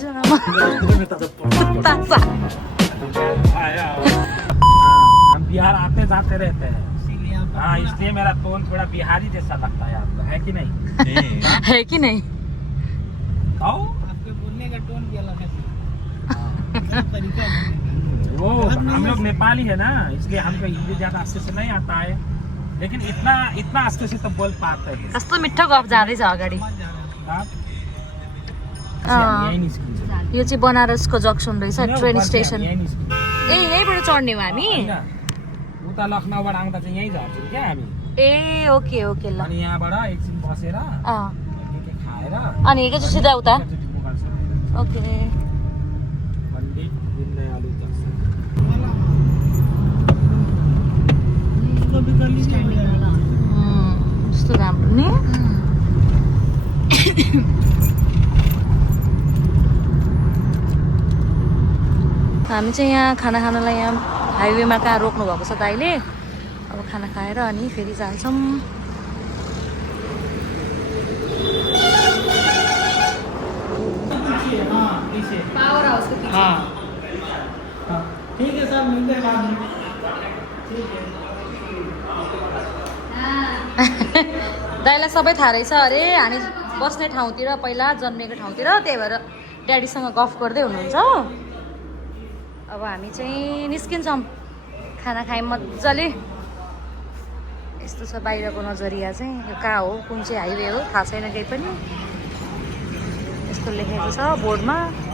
हम बिहार आते जाते रहते हैं, हाँ इसलिए मेरा टोन थोड़ा बिहारी जैसा लगता है आपको, है कि नहीं? है कि नहीं? आपके बोलने का टोन भी अलग है, वो हम लोग नेपाली है ना, इसलिए हमको हिंदी ज्यादा अच्छे से नहीं आता है, लेकिन इतना अच्छे से तो बोल पाते हैं। कस्तो मिठो गफ जाँदैछ अगाडि। यो चाहिँ बनारसको जक्सन रहेछ, ट्रेन स्टेसन। यहीँबाट चढ्ने हो हामी? उता लखनऊबाट आउँदा चाहिँ यहीँ झर्छौँ क्या हामी। ए ओके ओके ल। अनि यहाँबाट एकछिन बसेर के खाएर अनि एकैचोटि सिधा उता। ओके पण्डित दीनदयालु जक्सन। कस्तो राम्रो नि। हामी चाहिँ यहाँ खाना खानलाई यहाँ हाइवेमा कहाँ रोक्नु भएको छ दाइले। अब खाना खाएर अनि फेरि जान्छौँ। पावर हाउसको पीछे। हाँ ठीक है सर, मिलते हैं बाद में। ठीक है। दाइलाई सबै थाहा रहेछ अरे हामी बस्ने ठाउँतिर पहिला जन्मेको ठाउँतिर, त्यही भएर ड्याडीसँग गफ गर्दै हुनुहुन्छ। अब हामी चाहिँ निस्किन्छौँ, खाना खायौँ मजाले। यस्तो छ बाहिरको नजरिया चाहिँ। यो कहाँ हो, कुन चाहिँ हाइवे हो थाहा छैन केही पनि। यस्तो लेखेको छ बोर्डमा।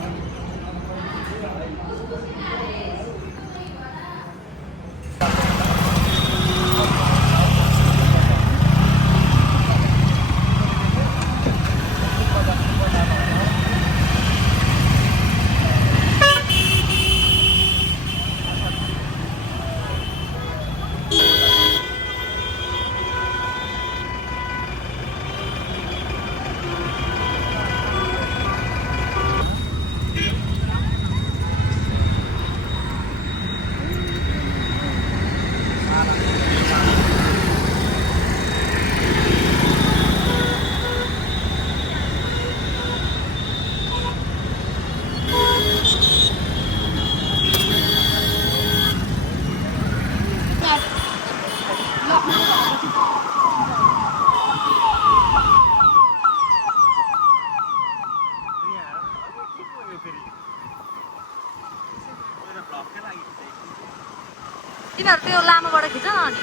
तिमीहरू त्यो लामोबाट खिच न अनि।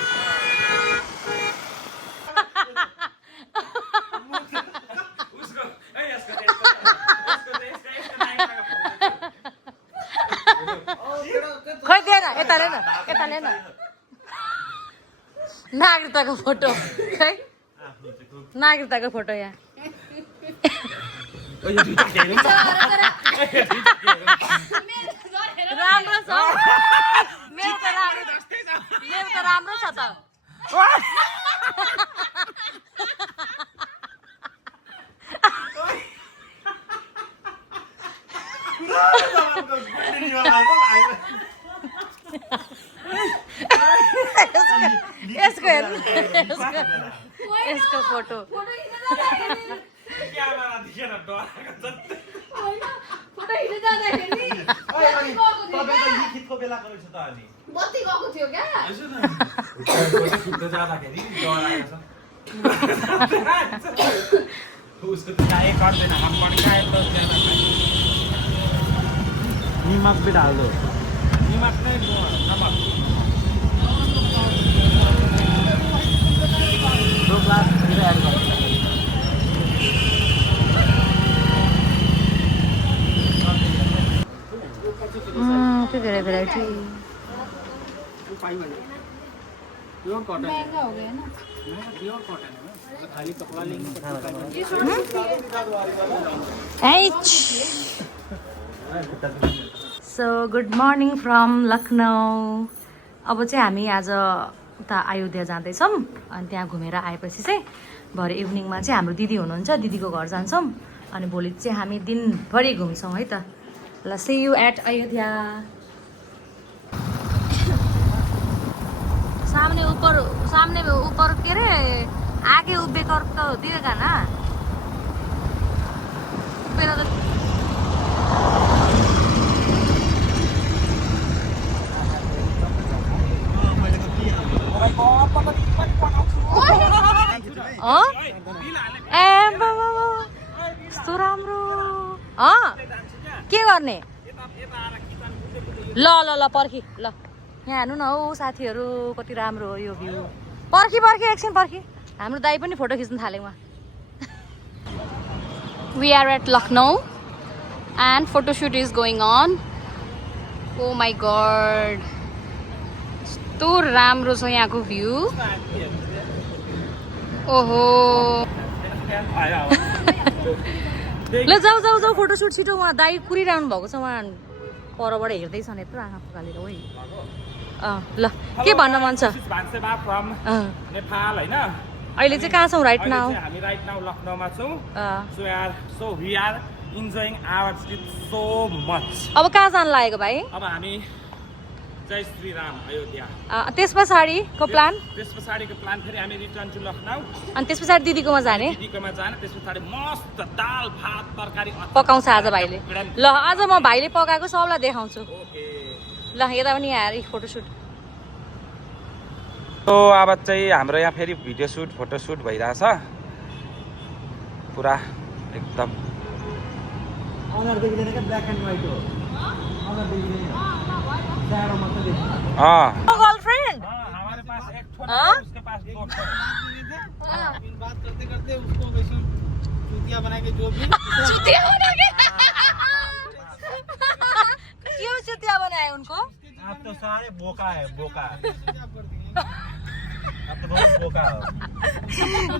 खै दिएन, यता लेन, यता लेन। नागरिकताको फोटो खै, नागरिकताको फोटो यहाँ। राम्रो छ, मेरो त राम्रो छ त। यसको फोटो नमक भी डाल दो, नमक नहीं, नमक 2 ग्लास ऐड कर। के भेराइटी प्योर कॉटन महंगा हो गया ना। प्योर कॉटन है, खाली कपड़ा लेंगे। So good morning from Lucknow. अब चाहिँ हामी आज उता अयोध्या जाँदैछौँ। अनि त्यहाँ घुमेर आएपछि चाहिँ भरे इभिनिङमा चाहिँ हाम्रो दिदी हुनुहुन्छ, दिदीको घर जान्छौँ। अनि भोलि चाहिँ हामी दिनभरि घुम्छौँ है त। ल सी यू एट अयोध्या। सामने ऊपर के अरे आगे उभे कर दिएगा ना। के गर्ने ल ल ल पर्खी ल यहाँ हेर्नु न हौ साथीहरू कति राम्रो हो यो भ्यू पर्खी पर्खी एकछिन पर्खी हाम्रो दाइ पनि फोटो खिच्न थाले उहाँ we are at Lucknow and photoshoot is going on oh my God यस्तो राम्रो छ यहाँको भ्यू ओहो ल जाऊ जाऊ जाऊ फोटोसुट छिटो उहाँ दाइ कुरिरहनु भएको छ उहाँ परबाट हेर्दैछ नि यत्रो आँखा फुकालेर है ल के भन्न मन छ नेपाल हैन अहिले चाहिँ कहाँ छौँ राइट नाउ हामी राइट नाउ लखनऊमा छौँ so we are enjoying our trip so much अब कहाँ जान लागेको भाइ अब हामी जय श्री राम अयोध्या त्यस पछाडिको प्लान त्यस पछाडिको प्लान फेरि हामी रिटर्न टु लखनऊ अनि त्यस पछाडि दिदीकोमा जाने दिदीकोमा जाने त्यस पछाडि मस्त दाल भात तरकारी पकाउँछ आज भाइले ल आज म भाइले पकाएको सबलाई देखाउँछु ओके ल यता पनि आएर फोटोसुट तो अब चाहिँ हाम्रो यहाँ फेरि भिडियो सुट फोटोसुट भइरहेछ पुरा एकदम गर्लफ्रेंड हमारे पास एक ठो उसके पास दो बात करते करते उसको वैसे चूतिया बना के जो भी चुतिया बना के क्यों चुतिया बनाए उनको आप तो सारे बोका है बोका आप तो बहुत बोका हो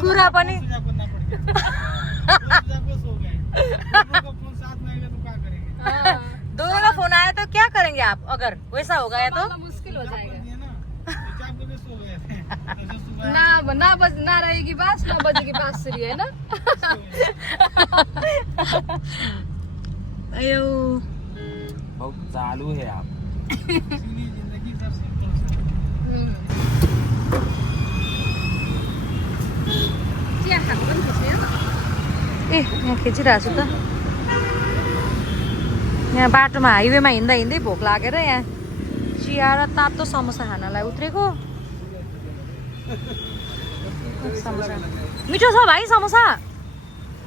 कुरा पनि करना पड़ेगा सो गए दोनों का फोन साथ में आएगा तो क्या करेंगे दोनों का फोन आया तो क्या करेंगे आप अगर वैसा हो गया तो मुश्किल हो जाएगा सो गए थे ना रहेगी बात ना बजेगी बांसुरी है ना अयो बहुत चालू है आप जिंदगी सर सिंपल चिया खानु पनि खोज्दैन ए यहाँ खिचिरहेको छु त यहाँ बाटोमा हाइवेमा हिँड्दा हिँड्दै भोक लागेर यहाँ चिया र तातो समोसा खानलाई उत्रेको समोसा मिठो छ भाइ समोसा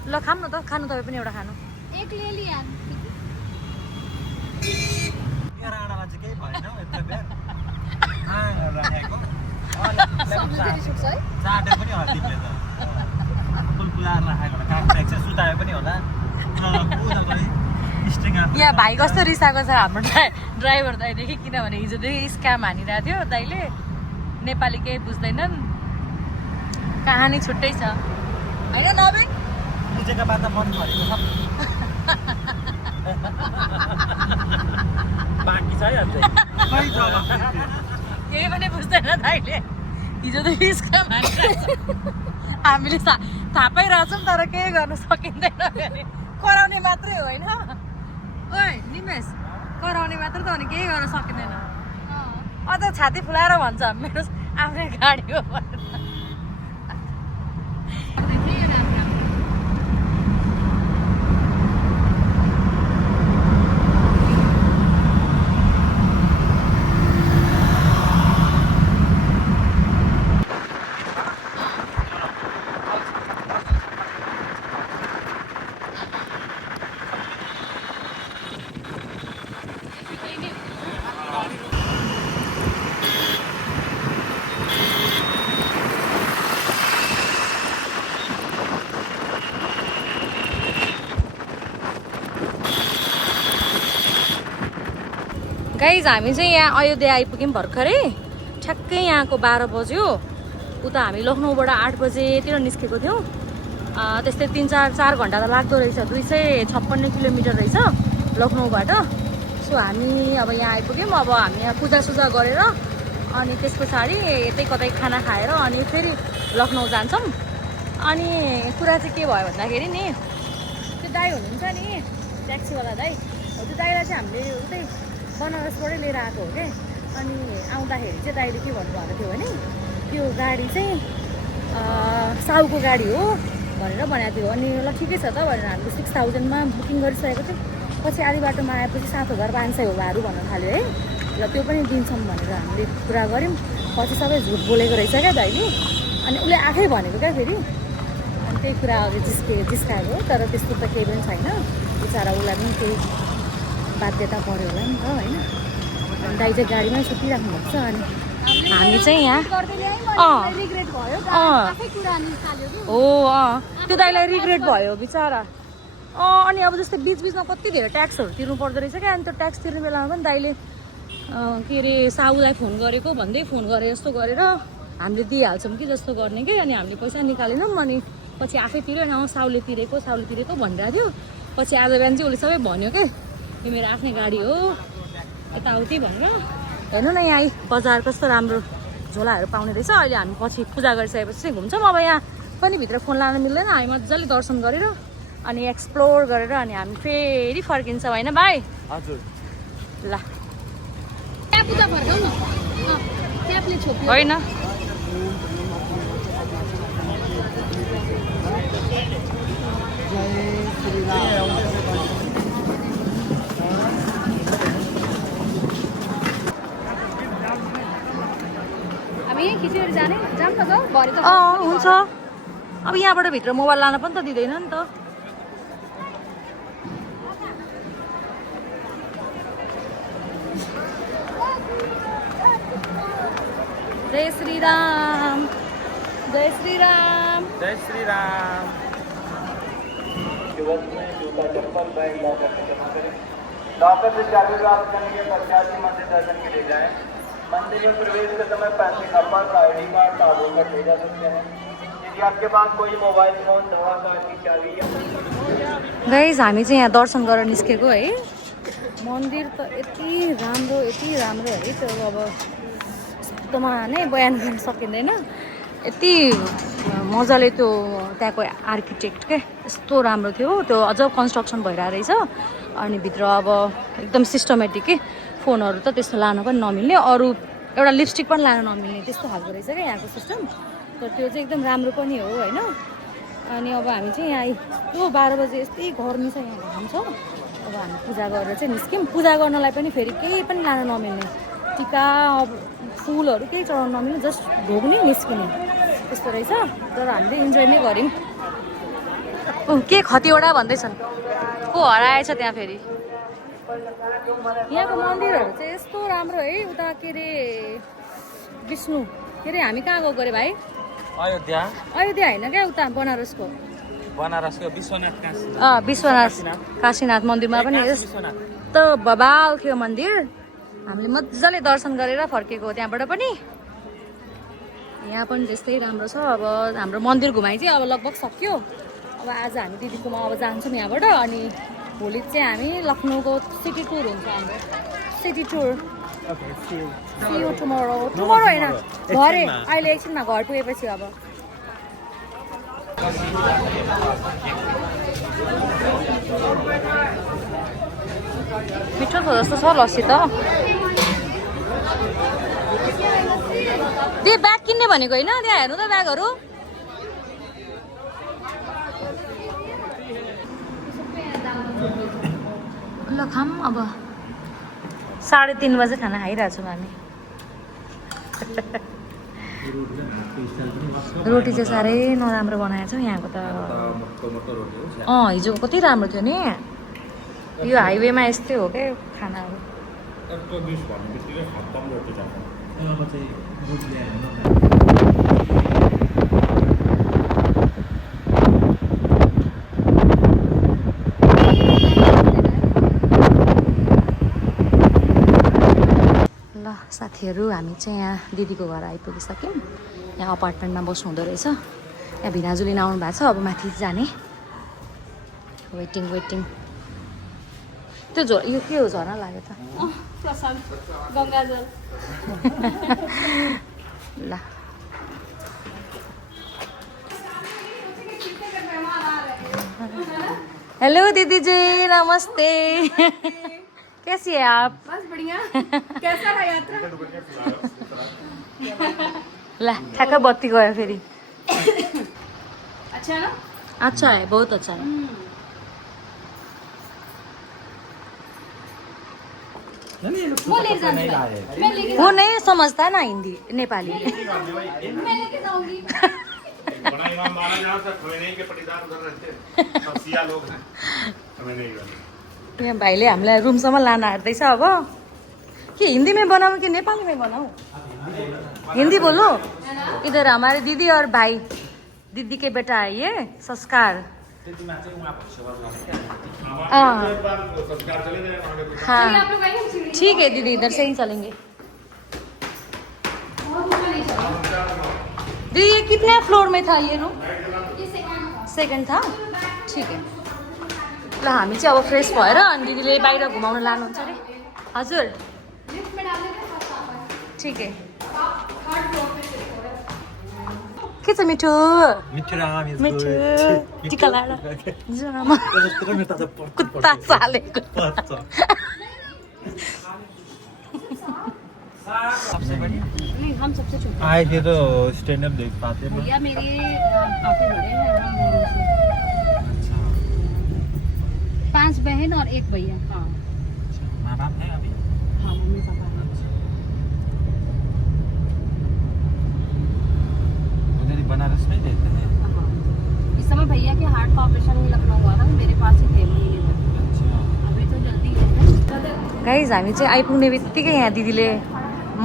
ल खानु न त खानु तपाईँ पनि एउटा खानु एक ले लिया सम्झिँदै सुक्छ है चाटे पनि होला तिमीले त पुलपुलाएर राखेको होला काग ट्याक्स सुताए पनि होला यहाँ भाइ कस्तो रिसाएको छ हाम्रो ड्राइभर दाइदेखि किनभने हिजोदेखि स्क्याम हानिरहेको थियो दाइले नेपाली केही बुझ्दैनन् कहानी छुट्टै छ होइन नवीन बुझेका बात त मन परेको बाँकी छ है अझै केही पनि बुझ्दैन दाइले हिजोदेखि स्क्याम हानिरहेको छ हामीले थाहा पाइरहेछौँ तर केही गर्न सकिँदैन भने कराउने मात्रै होइन ओइ निमेश कराउने मात्र त हो नि केही गर्न सकिँदैन अझ छाती फुलाएर भन्छ मेरो आफ्नै गाडी हो भनेर गाइज हामी चाहिँ यहाँ अयोध्या आइपुग्यौँ भर्खरै ठ्याक्कै यहाँको 12 बज्यो उता हामी लखनऊबाट 8 बजेतिर निस्केको थियौँ त्यस्तै 3-4 घन्टा त लाग्दो रहेछ 256 किलोमिटर रहेछ लखनऊबाट सो हामी अब यहाँ आइपुग्यौँ अब हामी यहाँ पूजासुजा गरेर अनि त्यस पछाडि यतै कतै खाना खाएर अनि फेरि लखनऊ जान्छौँ अनि कुरा चाहिँ के भयो भन्दाखेरि नि त्यो दाइ हुनुहुन्छ नि ट्याक्सीवाला दाइ हो त्यो दाइलाई चाहिँ हामीले उतै बनारसबाटै लिएर आएको हो क्या अनि आउँदाखेरि चाहिँ दाइले के भन्नुभएको थियो भने त्यो गाडी चाहिँ साउको गाडी हो भनेर भनेको थियो अनि ल ठिकै छ त भनेर हामीले 6000मा बुकिङ गरिसकेको थियो पछि आधी बाटोमा आएपछि 7500 हो भाडु भन्न थाल्यो है र त्यो पनि दिन्छौँ भनेर हामीले कुरा गऱ्यौँ पछि सबै झुट बोलेको रहेछ क्या दाइले अनि उसले आफै भनेको क्या फेरि अनि त्यही कुरा अघि जिस्काएको तर त्यस्तो त केही पनि छैन बिचरा उसलाई पनि केही बाध्यता पऱ्यो होला नि त होइन। अनि दाइ चाहिँ गाडीमै सुतिराख्नु भएको छ। अनि हामी चाहिँ यहाँ रिग्रेट भयो आफै कुरा निकाल्यो कि हो त्यो दाइलाई रिग्रेट भयो बिचरा। अनि अब जस्तै बिचबिचमा कति धेरै ट्याक्सहरू तिर्नु पर्दो रहेछ क्या। अनि त्यो ट्याक्स तिर्ने बेलामा पनि दाइले के अरे साउलाई फोन गरेको भन्दै फोन गरे जस्तो गरेर हामीले दिइहाल्छौँ कि जस्तो गर्ने कि। अनि हामीले पैसा निकालेनौँ। अनि पछि आफै तिर्यो न साउले तिरेको भनिरहेको थियो। पछि आज बिहान चाहिँ उसले सबै भन्यो कि यो मेरो आफ्नै गाडी हो यताउति भनेर। हेर्नु न यहाँ बजार कस्तो राम्रो झोलाहरू पाउने रहेछ। अहिले हामी पछि पूजा गरिसकेपछि चाहिँ घुम्छौँ। अब यहाँ पनि भित्र फोन लानु मिल्दैन। हामी मजाले दर्शन गरेर अनि एक्सप्लोर गरेर अनि हामी फेरि फर्किन्छौँ होइन भाइ? हजुर। ल ट्याप उता फर्काउ न ट्यापले छोप्यो होइन हामी खिचेर जाने जाऊँ न त भरे त हुन्छ। अब यहाँबाट भित्र मोबाइल लान पनि त दिँदैन नि त। जय श्री राम जय श्री राम। जय श्री राम। लॉकर से चाबी प्राप्त करने के पश्चात ही मंदिर दर्शन के लिए जाएं। मंदिर में प्रवेश के समय पैसे नंबर ID कार्ड आधार कार्ड ले जा सकते हैं। यदि आपके पास कोई मोबाइल फोन दवा कार्ड की चाबी या गाइज हामी चाहिँ यहाँ दर्शन गरेर निस्केको है। मन्दिर त यति राम्रो है त्यो अब यस्तोमा नै बयान गर्न सकिँदैन। यति मजाले त्यो त्यहाँको आर्किटेक्ट के यस्तो राम्रो थियो। त्यो अझ कन्स्ट्रक्सन भइरहेको रहेछ। अनि भित्र अब एकदम सिस्टमेटिक के फोनहरू त त्यस्तो लानु पनि नमिल्ने, अरू एउटा लिपस्टिक पनि लानु नमिल्ने त्यस्तो खालको रहेछ क्या यहाँको सिस्टम। तर त्यो चाहिँ एकदम राम्रो पनि हो होइन। अनि अब हामी चाहिँ यहाँ त्यो 12 बजे यस्तै गर्मी छ यहाँ घाम छ। अब हामी पूजा गरेर चाहिँ निस्क्यौँ। पूजा गर्नलाई पनि फेरि केही पनि लानु नमिल्ने, टिका अब फुलहरू केही चढाउनु नमिल्ने, जस्ट ढोग्ने निस्किने त्यस्तो रहेछ। तर हामीले इन्जोय नै गऱ्यौँ। के खतिवटा भन्दैछन् को हराएछ त्यहाँ फेरि। यहाँको मन्दिरहरू चाहिँ यस्तो राम्रो है। उता के अरे विष्णु के अरे हामी कहाँ गएको अरे भाइ? अयोध्या होइन क्या उता बनारसको विश्वनाथ काशी। विश्वनाथ काशीनाथ मन्दिरमा पनि यस्तो बबाल थियो मन्दिर। हामीले मजाले दर्शन गरेर फर्केको त्यहाँबाट पनि। यहाँ पनि त्यस्तै राम्रो छ। अब हाम्रो मन्दिर घुमाइ चाहिँ अब लगभग सक्यो। अब आज हामी दिदीकोमा अब जान्छौँ यहाँबाट। अनि भोलि चाहिँ हामी लखनऊको सिटी टुर हुन्छ हाम्रो city tour. See you tomorrow होइन भरे अहिले एकछिनमा घर पुगेपछि। अब मिठो छ जस्तो छ लस्सी त। त्यो ब्याग किन्ने भनेको होइन त्यहाँ हेर्नु त ब्यागहरू। ल खाऊँ अब 3:30 बजे खाना खाइरहेको छौँ हामी। रोटी चाहिँ साह्रै नराम्रो बनाएको छ यहाँको त। हिजोको कति राम्रो थियो नि। यो हाइवेमा यस्तै हो क्या खानाहरू। ल साथीहरू हामी चाहिँ यहाँ दिदीको घर आइपुगिसक्यौँ। यहाँ अपार्टमेन्टमा बस्नु हुँदो रहेछ। यहाँ भिनाजु लिन आउनु भएको छ। अब माथि जाने वेटिङ। त्यो यो के हो झर्ना लाग्यो त? प्रशान्त गङ्गाजल। ल हेलो दीदी जी नमस्ते। कैसी है आप? बस बढ़िया। कैसा रहा यात्रा? ला ठ्याक्क बत्ती गयो फेरि। अच्छा ना? अच्छा है, बहुत अच्छा है। वो ले जाऊंगी मैं लेके वो नहीं समझता ना हिंदी नेपाली। मैं लेके जाऊंगी। बड़ा इमाम माना जहाँ तक हमें नहीं के पटीदार उधर रहते हैं, सब सिया लोग हैं, हमें नहीं रहते। यहाँ भाइले हामीलाई रुमसम्म लान आँट्दैछ अब कि हिंदी में बनाऊँ कि नेपाली में बनाऊँ हिंदी बोलो इधर हमारे दीदी और भाई दीदी के बेटा है ये संस्कार हाँ ठीक है दीदी इधर से ही चलेंगे दीदी ये कितने फ्लोर में था ये रूम सेकेन्ड था ठीक है ल हामी चाहिँ अब फ्रेस भएर अनि दिदीले बाहिर घुमाउन लानुहुन्छ अरे हजुर ठीक है के छ मिठो मिठो टिका लाएर जामा कुत्ता सालेको नहीं हम सबसे छोटे आए थे तो स्टैंड अप देख पाते हैं भैया मेरे काफी बड़े हैं 5 बहन और 1 भैया हाँ माँ बाप है अभी हाँ मम्मी पापा उधर बनारस में रहते हैं इस समय भैया के हार्ट का ऑपरेशन ही लखनऊ हुआ था मेरे पास ही थे अभी तो जल्दी है गाइज हामी चाहिँ आइपुग्ने बित्तिकै यहाँ दिदीले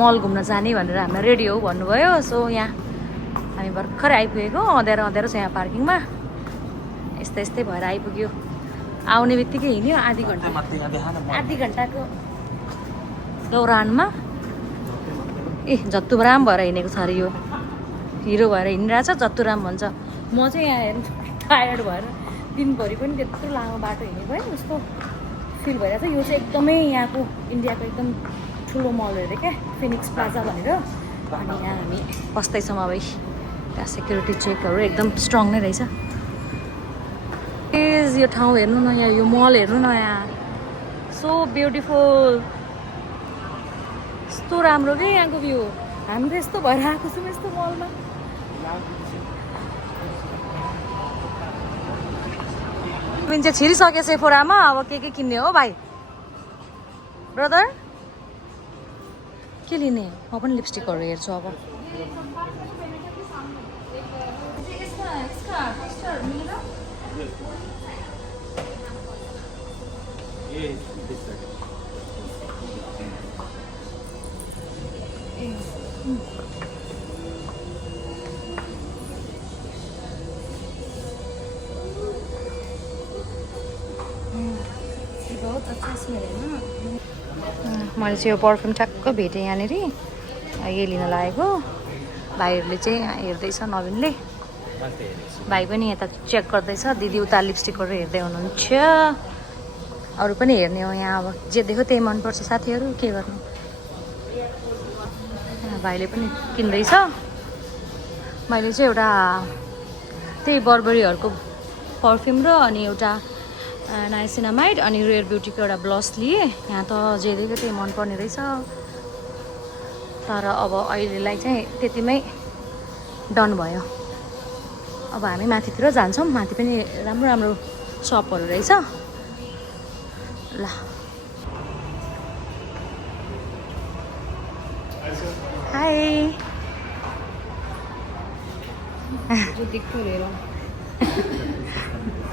मल घुम्न जाने भनेर हामीलाई रेडी हो भन्नुभयो सो यहाँ हामी भर्खरै आइपुगेको अँध्यारो अँध्यारो छ यहाँ पार्किङमा यस्तै यस्तै भएर आइपुग्यो आउने बित्तिकै हिँड्यो आधी घन्टाको दौरानमा ए जत्तुराम भएर हिँडेको छ अरे यो हिरो भएर हिँडिरहेछ जत्तुराम भन्छ म चाहिँ यहाँ हेर्नु टायर्ड भएर दिनभरि पनि त्यत्रो लामो बाटो हिँडेको है उसको फिल भइरहेछ यो चाहिँ एकदमै यहाँको इन्डियाको एकदम ठुलो मल अरे क्या फिनिक्स प्लाजा भनेर अनि यहाँ हामी बस्दैछौँ अब त्यहाँ सेक्युरिटी चेकहरू एकदम स्ट्रङ नै रहेछ एज यो ठाउँ हेर्नु न यहाँ यो मल हेर्नु न यहाँ सो ब्युटिफुल यस्तो राम्रो क्या यहाँको भ्यू हामी त यस्तो भएर आएको छौँ यस्तो मलमा चाहिँ छिरिसके सेफोरामा अब के किन्ने हो भाइ ब्रदर के लिने म पनि लिपस्टिकहरू हेर्छु अब मैले चाहिँ यो पर्फ्युम ठ्याक्क भेटेँ यहाँनिर यही लिन लागेको भाइहरूले चाहिँ हेर्दैछ नवीनले भाइ पनि यता चेक गर्दैछ दिदी उता लिपस्टिकहरू हेर्दै हुनुहुन्छ अरू पनि हेर्ने हो यहाँ अब जे देख्यो त्यही मनपर्छ साथीहरू के गर्नु भाइले पनि किन्दैछ मैले चाहिँ एउटा त्यही बर्बरीहरूको पर्फ्युम र अनि एउटा नाइसिनामाइड अनि रेयर ब्युटीको एउटा ब्लस लिएँ यहाँ त जे देख्यो त्यही मनपर्ने रहेछ तर अब अहिलेलाई चाहिँ त्यतिमै डन भयो अब हामी माथितिर जान्छौँ माथि पनि राम्रो राम्रो सपहरू रहेछ ल हाई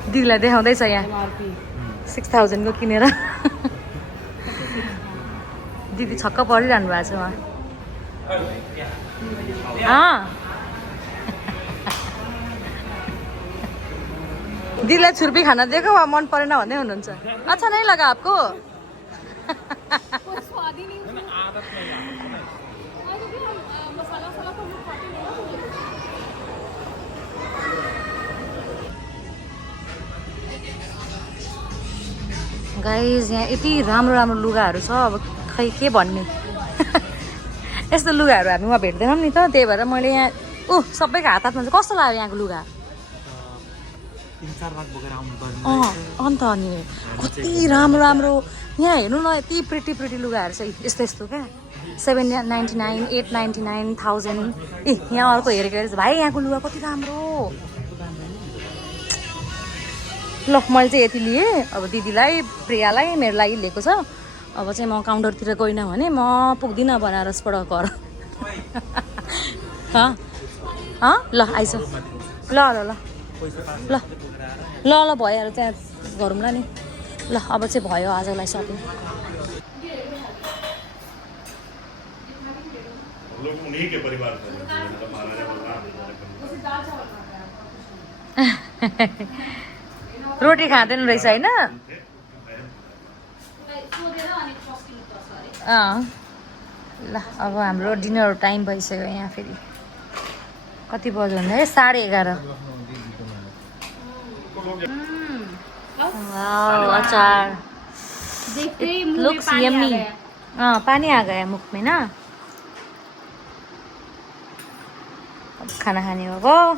दिदीलाई देखाउँदैछ यहाँ 6000 को किनेर दिदी छक्क परिरहनु भएको छ उहाँ दिदीलाई छुर्पी खाना दिएको वा मन परेन भन्दै हुनुहुन्छ अच्छा नै लगा आपको गाइज यहाँ यति राम्रो राम्रो लुगाहरू छ अब खै के भन्ने यस्तो लुगाहरू हामी उहाँ भेट्दैनौँ नि त त्यही भएर मैले यहाँ सबैको हात हातमा चाहिँ कस्तो लाग्यो यहाँको लुगा अन्त अनि कति राम्रो राम्रो यहाँ हेर्नु न यति प्रिटी प्रिटी लुगाहरू छ यस्तो यस्तो क्या 799 899 1000 ए यहाँ अर्को हेरेको हेरेछ भाइ यहाँको लुगा कति राम्रो ल मैले चाहिँ यति लिएँ अब दिदीलाई प्रियालाई मेरो लागि लिएको छ अब चाहिँ म काउन्टरतिर गइनँ भने म पुग्दिनँ बनारसबाट घर ल आइस ल ल ल ल ल ल भइहाल्यो त्यहाँ गरौँला नि ल अब चाहिँ भयो आजलाई सपिङ। रोटी खाँदैन रहेछ होइन? ल अब हाम्रो डिनर टाइम भइसक्यो यहाँ फेरि। कति बज्यो भन्दा 11:30। अचार लुक्स यम्मी। पानी आ गया मुख में ना। अब खाना खाने हो।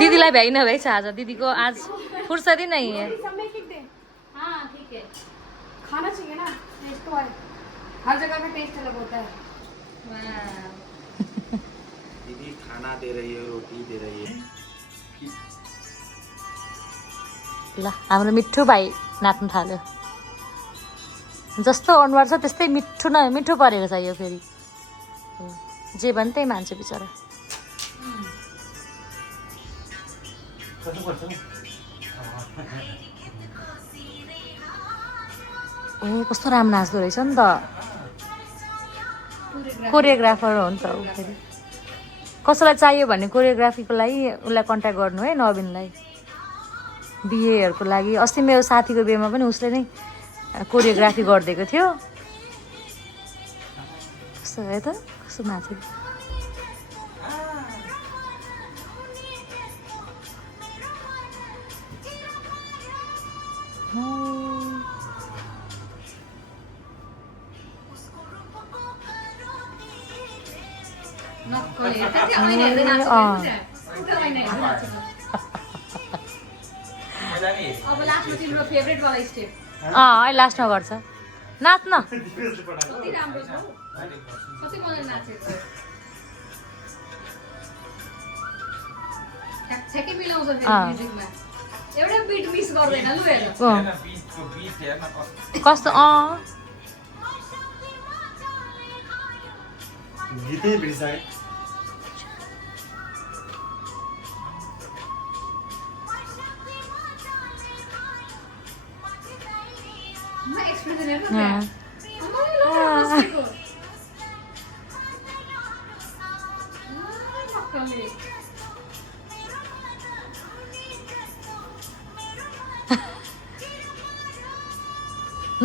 दिदीलाई भ्याइ नभ्याइ छ आज। दिदीको आज फुर्सदै नहीं है। हाँ ठीक है, खाना चाहिए ना, टेस्ट तो है, हर जगह का टेस्ट अलग होता है। दीदी खाना दे रही है, रोटी दे रही है। ल हाम्रो मिठो भाइ नाच्नु थाल्यो। जस्तो अनुहार छ त्यस्तै मिठो परेको छ यो फेरि। जे भने त्यही मान्छे बिचरा। ए कस्तो राम्रो नाच्दो रहेछ नि त। कोरियोग्राफर हो नि त ऊ फेरि। कसैलाई चाहियो भने कोरियोग्राफीको लागि उसलाई कन्ट्याक्ट गर्नु है, नवीनलाई। बिहेहरूको लागि अस्ति मेरो साथीको बिहेमा पनि उसले नै कोरियोग्राफी गरिदिएको थियो। कस्तो है त, कस्तो नाच्यो। अब लास्टमा तिम्रो फेभरेट वाला स्टेप। अहिले लास्टमा गर्छ। नाच्न कति राम्रो छ, कति मजाले नाचेको। ठ्याक्कै मिलाउँछ फेरि म्युजिकमा। एउटा बिट मिस गर्दैन लु हेर। कस्तो गीतै बिर्साए। म एक्सप्रेसन हेर्नु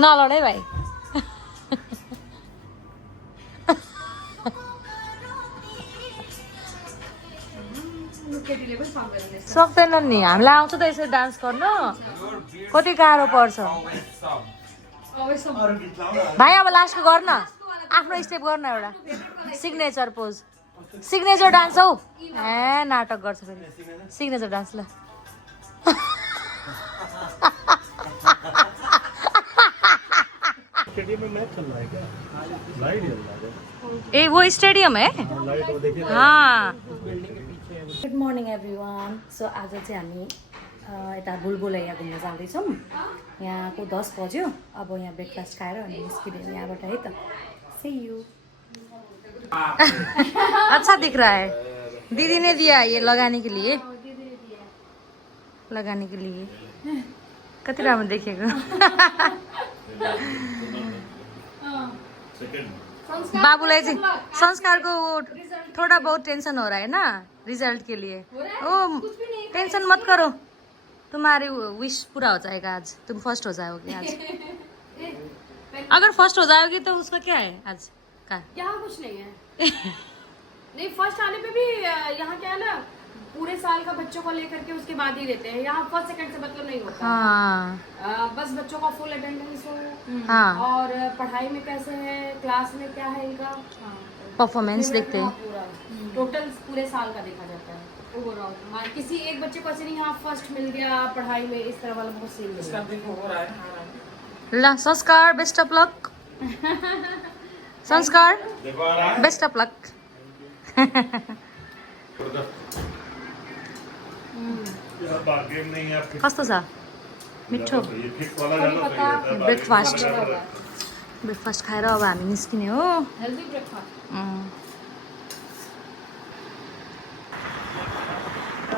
नलड है भाइ। सक्दैनन् नि, हामीलाई आउँछ त यसरी डान्स गर्न। कति गाह्रो पर्छ भाइ। अब लास्टको गर्न, आफ्नो स्टेप गर्न एउटा सिग्नेचर पोज, सिग्नेचर डान्स हौ। ए नाटक गर्छ फेरि सिग्नेचर डान्स। ल स्टेडियम में मैच चल रहा है क्या? लाइट जल रहा है। ए वो स्टेडियम है। हाँ। Good morning everyone. सो आज चाहिँ हामी यता बुलबुलैया घुम्न जाँदैछौँ। यहाँको 10 बज्यो। अब यहाँ ब्रेकफास्ट खाएर अनि निस्किँदैन यहाँबाट है त। See you. अच्छा दिख रहा है। दीदी ने दिया ये लगाने के लिए, लगाने के लिए। कति राम्रो देखेको। बाबूलाई चाहिँ संस्कारको थोड़ा बहुत टेंशन हो रहा है ना रिजल्ट के लिए। ओ टेंशन मत करो, तुम्हारी विश पूरा हो जाएगा आज। तुम फर्स्ट हो जाओगे आज। अगर फर्स्ट हो जाओगी तो उसका क्या है आज का? यहाँ कुछ नहीं है। नहीं, फर्स्ट आने पे भी यहाँ क्या है ना, पूरे साल का बच्चों को लेकर के उसके बाद ही देते हैं। यहाँ फर्स्ट सेकंड से मतलब नहीं होता। हाँ। बस बच्चों का फुल अटेंडेंस हो। हाँ। और पढ़ाई में कैसे है, क्लास में क्या है इनका, परफॉर्मेंस देखते हैं। पूरा टोटल पूरे साल का देखा जाता है ओवरऑल। किसी एक बच्चे को ऐसे नहीं यहाँ फर्स्ट मिल गया पढ़ाई में, इस तरह वाला बहुत सीन है। ला संस्कार बेस्ट ऑफ लक। संस्कार बेस्ट ऑफ लक। कस्तो छ मिठो ब्रेकफास्ट खाएर अब हामी निस्किने हो। Healthy breakfast.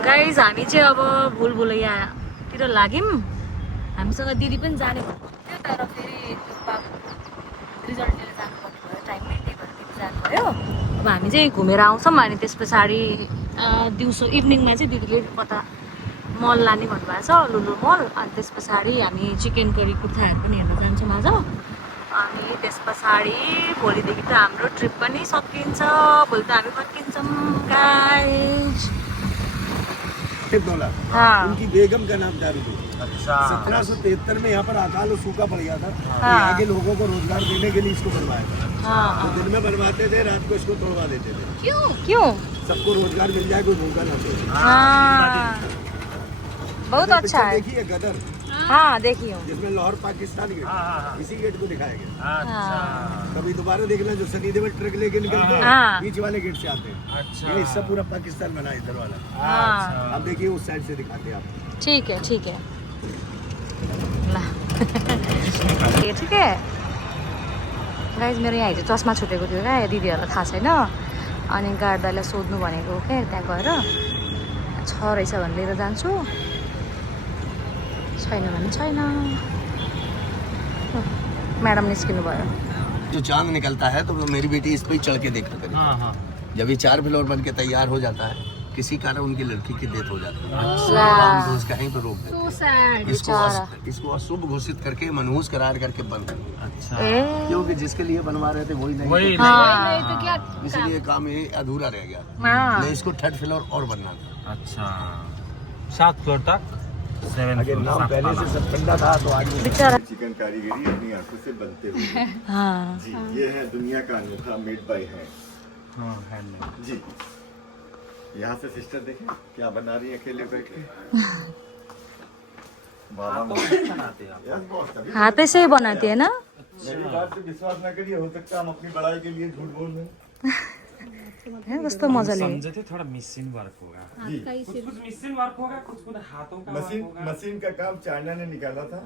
गाइज हामी चाहिँ अब भुलभुलैयातिर लाग्यौँ। हामीसँग दिदी पनि जाने भन्नु थियो, तर फेरि रिजल्ट लिएर जानुपर्ने भयो टाइममै, त्यही भएर दिदी जानुभयो। अब हामी चाहिँ घुमेर आउँछौँ अनि त्यस पछाडि दिउँसो इभिनिङमा चाहिँ दिदीले कता मल लाने भन्नुभएको छ, लुलु मल। अनि त्यस पछाडि हामी चिकन करी कुर्ताहरू पनि हेर्न जान्छौँ आज। अनि त्यस पछाडि भोलिदेखि त हाम्रो ट्रिप पनि सकिन्छ, भोलि त हामी फर्किन्छौँ गाइज। उनकी बेगम का नाम दारू। अच्छा 1773 में यहाँ पर अकाल और सूखा पड़ गया था। यहाँ के लोगों को रोजगार देने के लिए इसको बनवाया था। तो दिन में बनवाते थे, रात को इसको तोड़वा देते थे। क्यों? सबको रोजगार मिल जाए, कोई भूखा ना सोए। बहुत अच्छा है। देखिए गदर, हाँ देखी हूँ। जिसमें लाहौर पाकिस्तान गेट, इसी गेट को दिखाया गया। अच्छा कभी दोबारा देखना, जो सनी देवल ट्रक लेके निकलते हैं बीच वाले गेट से आते हैं। अच्छा ये हिस्सा पूरा पाकिस्तान बना है इधर वाला। अब देखिए उस साइड से दिखाते हैं आपको। ठीक है ठीक है ल ठिक है गाइज। मेरो यहाँ हिजो चस्मा छुटेको थियो क्या, दिदीहरूलाई थाहा छैन। अनि गार्ड दाइलाई सोध्नु भनेको क्या, त्यहाँ गएर छ रहेछ भने लिएर जान्छु, छैन भने छैन। म्याडम निस्किनु भयो। जो चांद निकलता है तो वो मेरी बेटी इस पे ही चढ़ के देखा करे। जब ये 4 फ्लोर बन के तैयार हो जाता है, किसी कारण उनकी लड़की की डेथ हो जाती है, तो कहीं पर रोक देते हैं। इसको अशुभ घोषित करके मनहूस करार करके बंद कर दिया। अच्छा क्योंकि जिसके लिए बनवा रहे थे वही नहीं, इसलिए काम ये अधूरा रह गया। नहीं, इसको 3rd फ्लोर और बनना था। अच्छा 7 फ्लोर तक 7 अगर नाम पहले से सब ठंडा था तो आगे बेचारा। चिकन कारीगरी अपनी आंखों से बनते हुए हाँ जी, ये है दुनिया का अनोखा मेड बाय हैंड जी। यहाँ से सिस्टर देखें क्या बना रही है अकेले बैठ के। हाथ से ही बनाती है ना। मेरी बात पे विश्वास न करिए, हो सकता है हम अपनी बड़ाई के लिए झूठ बोल रहे हैं। कस्तो मजाले समझे थे थोड़ा मशीन वर्क होगा, जी कुछ मशीन वर्क होगा, कुछ हाथों का मशीन वर्क होगा। मशीन का काम चाइना ने निकाला था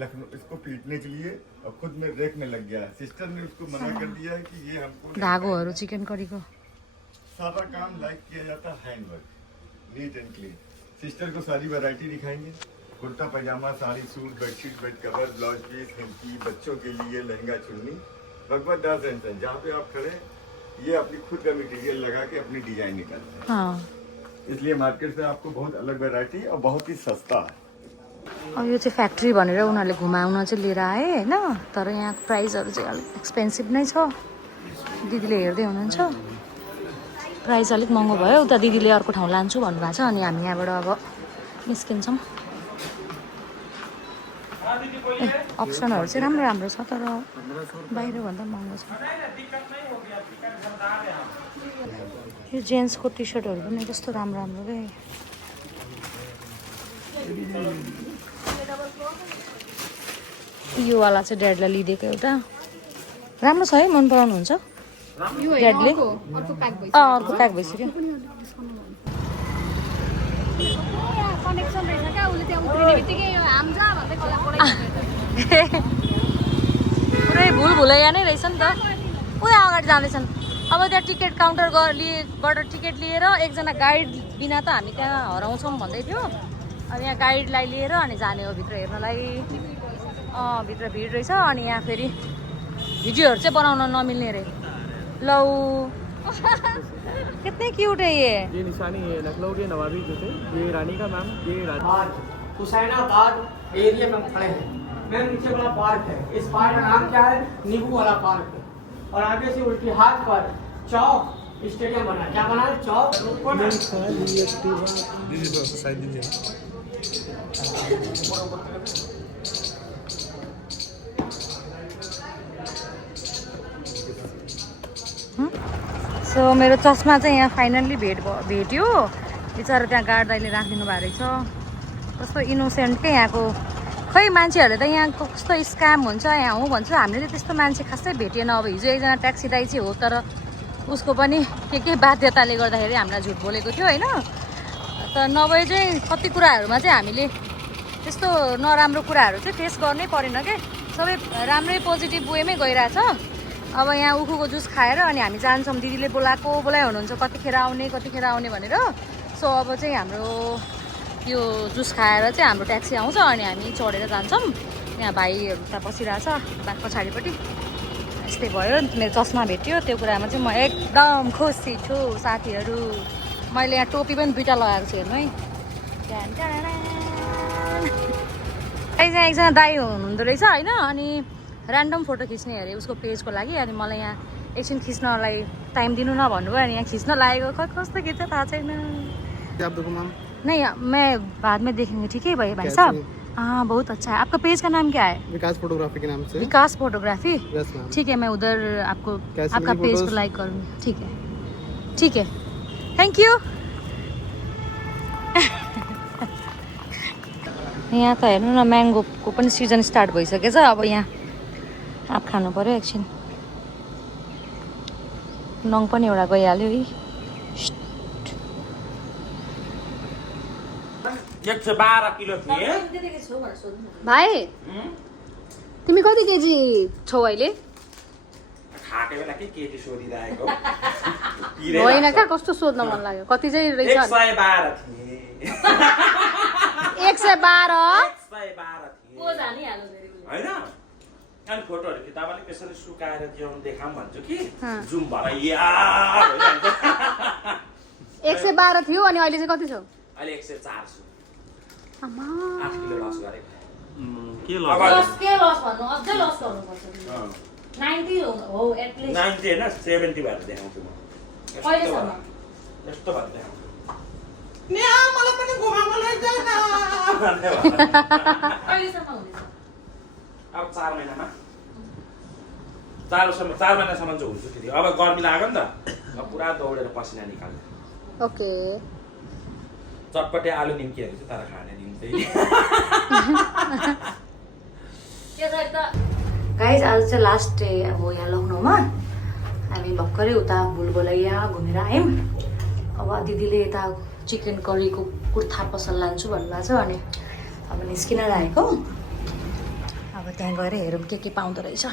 लखनऊ, इसको पीटने के लिए, और खुद में रेक में लग गया है। सिस्टर ने उसको मना कर दिया है कि ये हमको धागोहरू चिकन करीको। सारा काम लाइक किया जाता है hand work, neat and clean. Sister को सारी वैरायटी दिखाएंगे, kurta pajama, sari, suit, bedsheet, bed cover, blouse piece, हिमकी, बच्चों के लिए लहंगा, चुन्नी, भगवत दास एंड सन। जहाँ पे आप खड़े, ये अपनी खुद का मटेरियल लगा के अपनी डिजाइन निकालते हैं। हाँ इसलिए मार्केट से आपको बहुत अलग वैरायटी और बहुत ही सस्ता है। अब यो चाहिँ फ्याक्ट्री भनेर उनीहरूले घुमाउन चाहिँ लिएर आए होइन, तर यहाँ प्राइसहरू चाहिँ अलिक एक्सपेन्सिभ नै छ। दिदीले हेर्दै हुनुहुन्छ, प्राइस अलिक महँगो भयो। उता दिदीले अर्को ठाउँ लान्छु भन्नुभएको छ, अनि हामी यहाँबाट अब निस्किन्छौँ। अप्सनहरू चाहिँ राम्रो राम्रो छ, तर बाहिरभन्दा महँगो छ। यो जेन्ट्सको टी सर्टहरू पनि कस्तो राम्रो राम्रो क्या। यो वाला चाहिँ ड्याडीलाई लिइदिएको एउटा राम्रो छ है, मन पराउनुहुन्छ ड्याडीले? अर्को प्याक भइसक्यो। पुरै भुलभुलैया नै रहेछ नि त। पुरै अगाडि जाँदैछन्। अब त्यहाँ टिकट काउन्टरबाट टिकट लिएर एकजना गाइड बिना त हामी त्यहाँ हराउँछौँ भन्दै थियो। अनि यहाँ गाइडलाई लिएर अनि जाने हो भित्र हेर्नलाई। भित्र भिड रहेछ। अनि यहाँ फेरि भिडियोहरू चाहिँ बनाउन नमिल्ने रे। लौ कितने क्यूट है ये निशानी है लखनऊ के नवाबी जो थे, ये रानी का मैम, ये हुसैनाबाद एरिया में खड़े हैं। मैम नीचे वाला पार्क है, इस पार्क का नाम क्या है? नींबू वाला पार्क है। और आगे से उल्टी हाथ पर चौक स्टेडियम बना है। क्या बना है? चौक। सो मेरो चस्मा चाहिँ यहाँ फाइनल्ली भेट्यो। बिचरा त्यहाँ गार्ड दाइले राखिदिनु भएको रहेछ। कस्तो इनोसेन्टकै यहाँको। खै मान्छेहरूले त यहाँको कस्तो स्क्याम हुन्छ यहाँ हो भन्छ, हामीले त्यस्तो मान्छे खासै भेटिएन। अब हिजो एकजना ट्याक्सी दाइ चाहिँ हो, तर उसको पनि के बाध्यताले गर्दाखेरि हामीलाई झुट बोलेको थियो होइन। तर नभए चाहिँ कति कुराहरूमा चाहिँ हामीले त्यस्तो नराम्रो कुराहरू चाहिँ फेस गर्नै परेन क्या। सबै राम्रै पोजिटिभ वेमै गइरहेछ। अब यहाँ उखुको जुस खाएर अनि हामी जान्छौँ। दिदीले बोलाइ हुनुहुन्छ कतिखेर आउने भनेर। सो अब चाहिँ हाम्रो यो जुस खाएर चाहिँ हाम्रो ट्याक्सी आउँछ अनि हामी चढेर जान्छौँ। यहाँ भाइहरू त बसिरहेछ पछाडिपट्टि। यस्तै भयो, मेरो चस्मा भेट्यो, त्यो कुरामा चाहिँ म एकदम खुसी छु साथीहरू। मैले यहाँ टोपी पनि 2टा लगाएको छु हेर्नु है। एकजना दाइ हुनुहुँदो रहेछ होइन, अनि ऱ्यान्डम फोटो खिच्ने अरे उसको पेजको लागि। अनि मलाई यहाँ एकछिन खिच्नलाई टाइम दिनु न भन्नुभयो, अनि यहाँ खिच्न लागेको कस्तो खिच्छ थाहा छैन। नहीं मैं बाद में देखेंगे, ठीक है भाई साहब। हाँ बहुत अच्छा है। आपका पेज का नाम क्या है? विकास फोटोग्राफी के नाम से। विकास फोटोग्राफी, यस मैम। ठीक है, मैं उधर आपको आपका पेज को लाइक करूँगी। ठीक है ठीक है, थैंक यू। यहाँ त हेर्नु न म्याङ्गोको पनि सिजन स्टार्ट भइसकेछ। अब यहाँ आँप खानु पर्यो एकछिन। नङ पनि एउटा गइहाल्यो है। 112 किलो थिए। भाइ तिमी कति केजी छौ अहिले? खाएको बेला के केटी सोधिरहेको होइन क्या, कस्तो सोध्न मन लाग्यो। कति चाहिँ रहेछ? 112 थिए। 112 होइन अनि फोटोहरू किताबले त्यसरी सुकाएर जिउन देखाम भन्छु कि जुम भएर या 112 थियो अनि अहिले चाहिँ कति छ? अहिले 104 छु। 8 आमा किलो लस गरेको। के लस भन्नु अझै लस गर्नुपर्छ। 90 हो एटलिस्ट। 90 हैन 70 भएर देखाउँछु म। कहिलेसम्म? यस्तो भएर देखाउँछु। मलाई पनि घुमाउन लैजाऊ न। कहिलेसम्म हुनेछ? अब 4 महिनामा 4 महिनासम्म चाहिँ हुन्छ फेरि। अब गर्मी लाग्यो नि त, अब पुरा दौडेर पसिना निकाल्छ। ओके। चटपटे आलु निम्कीहरू चाहिँ तर खाने निम्ति। गाइज आज चाहिँ लास्ट डे अब यहाँ लखनऊमा। हामी भर्खरै उता भुलभुलैया घुमेर आयौँ। अब दिदीले यता चिकन करीको कुर्था पसल लान्छु भन्नुभएको छ, अनि अब निस्किन लागेको। अब त्यहाँ गएर हेरौँ के पाउँदो रहेछ।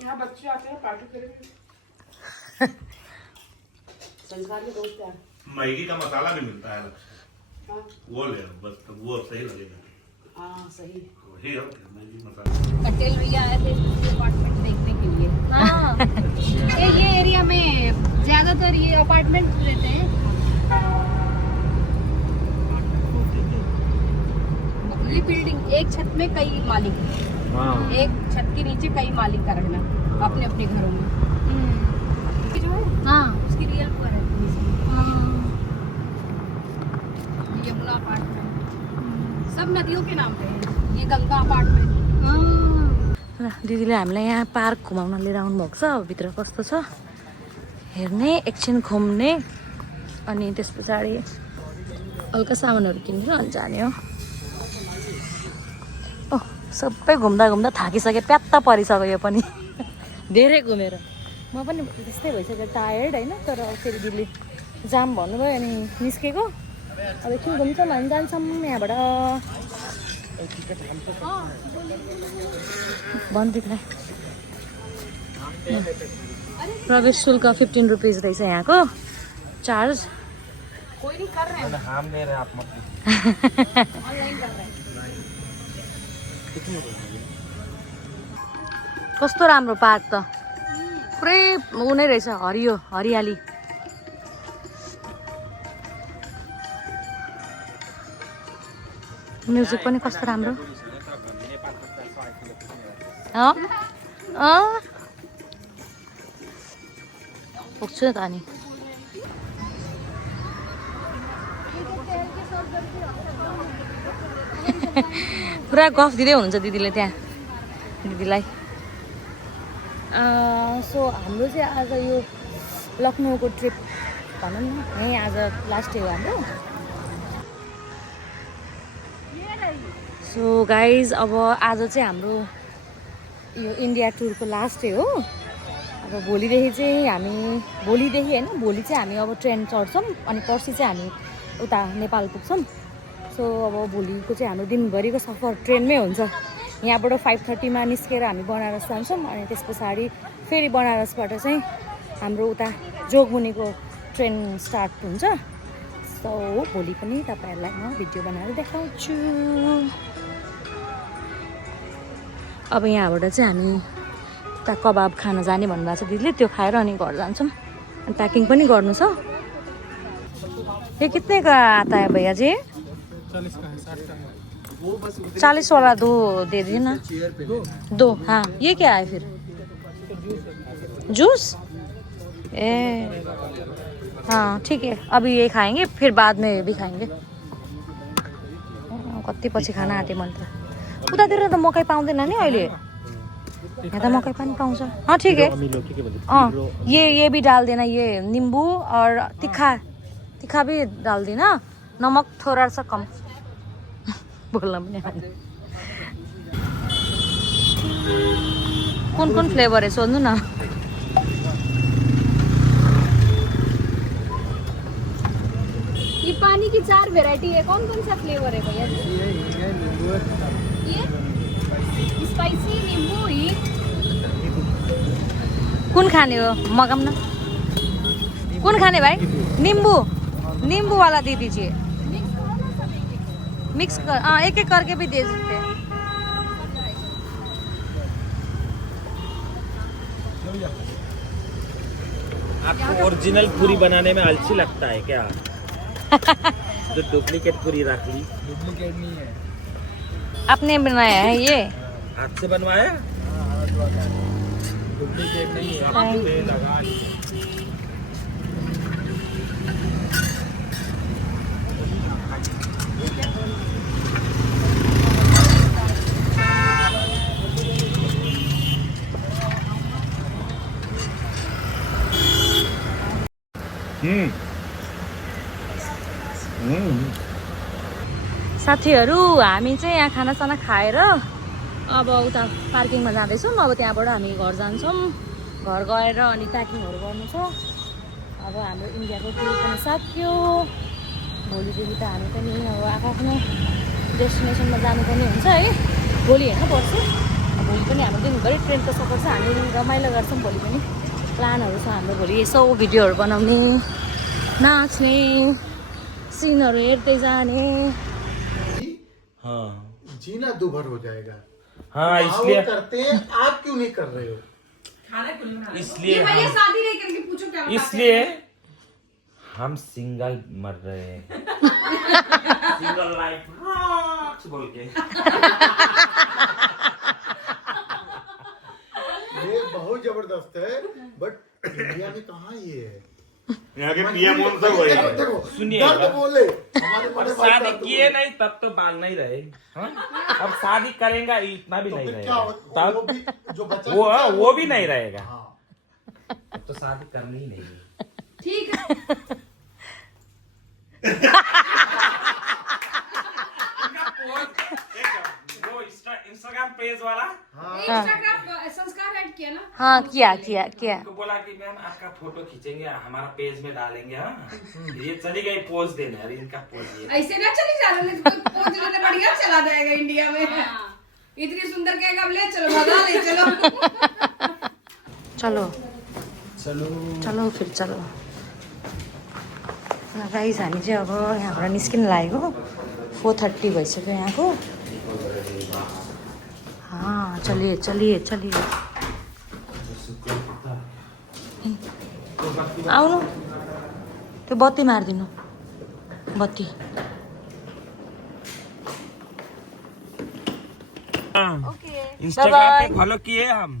यहाँ बच्चे आते हैं पार्टी करेंगे। संसार में दोस्त हैं। मैगी का मसाला भी मिलता है, वो ले बस, वो सही लगेगा। हाँ सही। वही है मैगी मसाला। पटेल भैया आए थे अपार्टमेंट देखने के लिए। हाँ ये एरिया में ज्यादातर ये अपार्टमेंट रहते हैं। ये बिल्डिंग एक छत में कई मालिक हैं। एक छत के नीचे कई मालिक का रहना अपने अपने घरों में। जो है हाँ उसकी रियल पर है यमुना अपार्टमेंट, सब नदियों के नाम पे है। ये गंगा अपार्टमेंट। दिदीले हामीलाई यहाँ पार्क घुमाउन लिएर आउनुभएको छ। अब भित्र कस्तो छ हेर्ने, एकछिन घुम्ने, अनि त्यस पछाडि हल्का सामानहरू किनेर अनि जाने हो। ओह सबै घुम्दा घुम्दा थाकिसक्यो, प्यात्ता परिसक्यो यो पनि। धेरै घुमेर म पनि त्यस्तै भइसक्यो, टायर्ड होइन। तर फेरि दिदीले जाम भन्नुभयो अनि निस्केको। अब एकछिन घुम्छौँ हामी, जान्छौँ यहाँबाट। बन्द दिख रहा है। प्रवेश शुल्क 15 रुपीज रहेछ यहाँको चार्ज। कोई नहीं कर रहे हैं, हम दे रहे हैं, आप मत। ऑनलाइन कर रहे हैं। कस्तो राम्रो पार्क त, पुरै ऊ नै रहेछ, हरियो हरियाली। म्युजिक पनि कस्तो राम्रो। पुग्छु नि त अनि। पुरा गफ दिँदै हुनुहुन्छ दिदीले त्यहाँ दिदीलाई। सो हाम्रो चाहिँ आज यो लखनऊको ट्रिप भनौँ न, यहीँ आज लास्ट डे हो हाम्रो। सो गाइज अब आज चाहिँ हाम्रो यो इन्डिया टुरको लास्ट डे हो। अब भोलिदेखि चाहिँ हामी भोलि चाहिँ हामी अब ट्रेन चढ्छौँ, अनि पर्सि चाहिँ हामी उता नेपाल पुग्छौँ। सो अब भोलिको चाहिँ हाम्रो दिनभरिको सफर ट्रेनमै हुन्छ। यहाँबाट 5:30मा निस्केर हामी बनारस जान्छौँ, अनि त्यस पछाडि फेरि बनारसबाट चाहिँ हाम्रो उता जोगमुनिको ट्रेन स्टार्ट हुन्छ। सो भोलि पनि तपाईँहरूलाई म भिडियो बनाएर देखाउँछु। अब यहाँबाट चाहिँ हामी उता कबाब खान जाने भन्नुभएको छ दिदीले, त्यो खाएर अनि घर जान्छौँ। अनि प्याकिङ पनि गर्नु छ। ये कितने का आता है भैया जी? 40 का है, 60 का है। 40 वाला 2 दे दीजिए ना। 2 हाँ। ये क्या है फिर? जूस? ए हाँ ठीक है, अभी ये खाएंगे फिर बाद में ये भी खाएंगे। कति पछि खाना आँटे मैले त। उतातिर त मकै पाउँदैन नि अहिले, यहाँ त मकै पनि पाउँछ। हाँ ठीक है। ये भी डाल देना, ये नींबू और तीखा भी डाल देना, नमक थोड़ा सा कम। बोलना पनि आएन। कौन फ्लेवर है सोध्नु न। ये पानी की 4 वैरायटी है, कौन कौन सा फ्लेवर है भैया? ये स्पाइसी नींबू ही। कुन खाने हो मगाम न? कुन खाने भाई? नींबू वाला दे दीजिए। मिक्स कर, हाँ एक करके भी दे सकते हैं। आपको ओरिजिनल पूरी बनाने में आलसी लगता है क्या? तो डुप्लीकेट पूरी रख ली। डुप्लीकेट नहीं है, आपने बनाया है ये? हाथ से बनवाया? डुप्लीकेट नहीं है, हाथ पे लगा ली। साथीहरू हामी चाहिँ यहाँ खानासाना खाएर अब उता पार्किङमा जाँदैछौँ। अब त्यहाँबाट हामी घर जान्छौँ। घर गएर अनि प्याकिङहरू गर्नु छ। अब हाम्रो इन्डियाको टुर पनि सकियो। भोलिदेखि त हामी पनि अब आफ्नो डेस्टिनेसनमा जानुपर्ने हुन्छ है। भोलि होइन पर्सि। भोलि पनि हाम्रो दिनभरि ट्रेनको सफर छ। हामी रमाइलो गर्छौँ। भोलि पनि प्लानहरू छ हाम्रो। भोलि यसो भिडियोहरू बनाउने, नाच्ने, सिनहरू हेर्दै जाने। हाँ जीना दुभर हो जाएगा। हाँ इसलिए करते हैं, आप क्यों नहीं कर रहे हो? इसलिए भैया शादी नहीं करके पूछो क्या बताते इसलिए हैं? हम सिंगल मर रहे हैं। सिंगल लाइफ बोल के। ये बहुत जबरदस्त है, बट इंडिया में कहाँ ये है? यहाँ के पीएम सब वही है। देखो, सुनिए दर्द बोले हमारे और बड़े भाई शादी दर्द किए बोले। नहीं तब तो बाल नहीं रहे। हाँ? अब शादी करेगा इतना भी तो नहीं फिर रहेगा। क्या हो- तब वो भी जो बचा वो भी नहीं रहेगा। हाँ। अब तो शादी करनी ही नहीं है। ठीक है। वो इंस्टाग्राम पेज वाला इंस्टाग्राम संस्कार ऐड किया ना। हाँ किया उनको बोला कि मैम आपका फोटो खींचेंगे, हमारा पेज में डालेंगे। हाँ ये चली गई पोज देने। अरे इनका पोज ये ऐसे ना चली जा रहे पोज में बढ़िया चला जाएगा इंडिया में। इतनी सुंदर कहेगा अब ले चलो, भगा ले चलो। चलो फिर चलो। गाइस हामी चाहिँ अब यहाँबाट निस्किन लागेको 4:30 भइसक्यो यहाँको। हाँ चलिए। आउनु, त्यो बत्ती मारिदिनु। बत्ती इंस्टाग्राम पे फॉलो किए हम।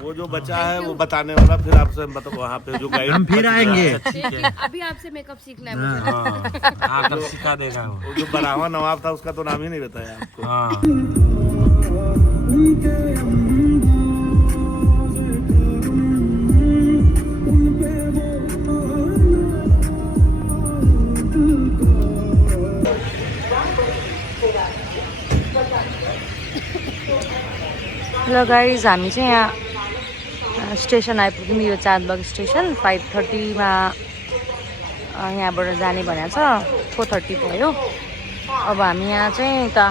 वो जो बचा है वो बताने वाला, फिर आपसे मतलब वहाँ पे जो गाइड हम फिर आएंगे। अभी आपसे मेकअप सीखना है मुझे। आकर सिखा देगा वो। जो बरावा नवाब था उसका तो नाम ही नहीं बताया आपको। हाँ हेलो गाइज, हामी चाहिँ यहाँ स्टेसन आइपुग्यौँ। यो चाँदबाग स्टेसन 5:30 मा यहाँबाट जाने भनेको छ। 4:30 भयो। अब हामी यहाँ चाहिँ उता